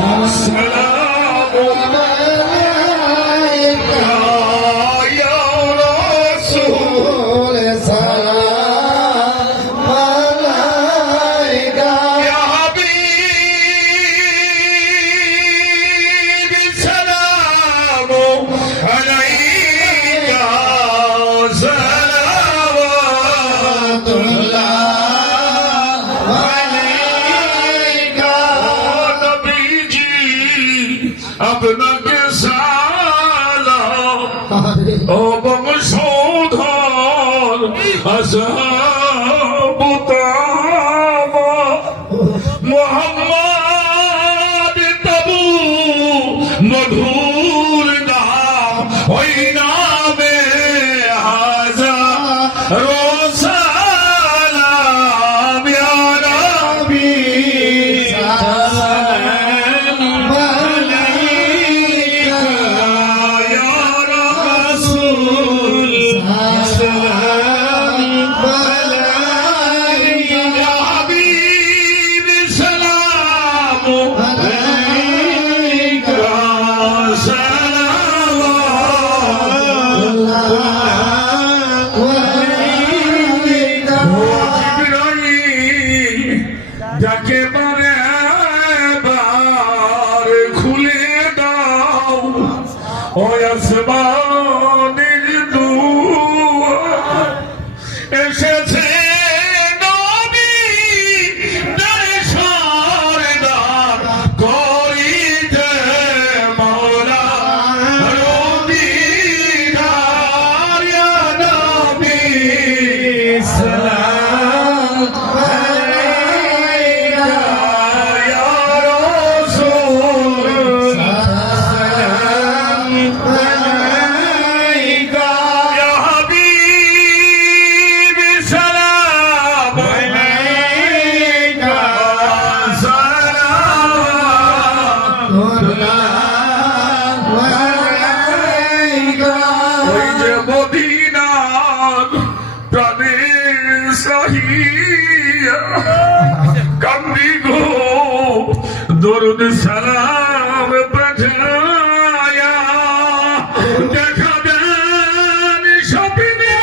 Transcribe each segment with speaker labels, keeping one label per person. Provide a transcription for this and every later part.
Speaker 1: Français. আপনাকে সালাম ও বংশধর আসাম কান্দি গো দরুদ সালাম পাঠায়া দেখা দেন সপিনে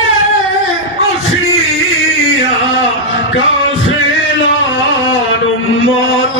Speaker 1: আসিয়া কাশেলান উম্মত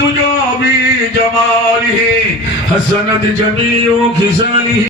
Speaker 1: دجا بی جمالی حسنت جمیعوں کی سالی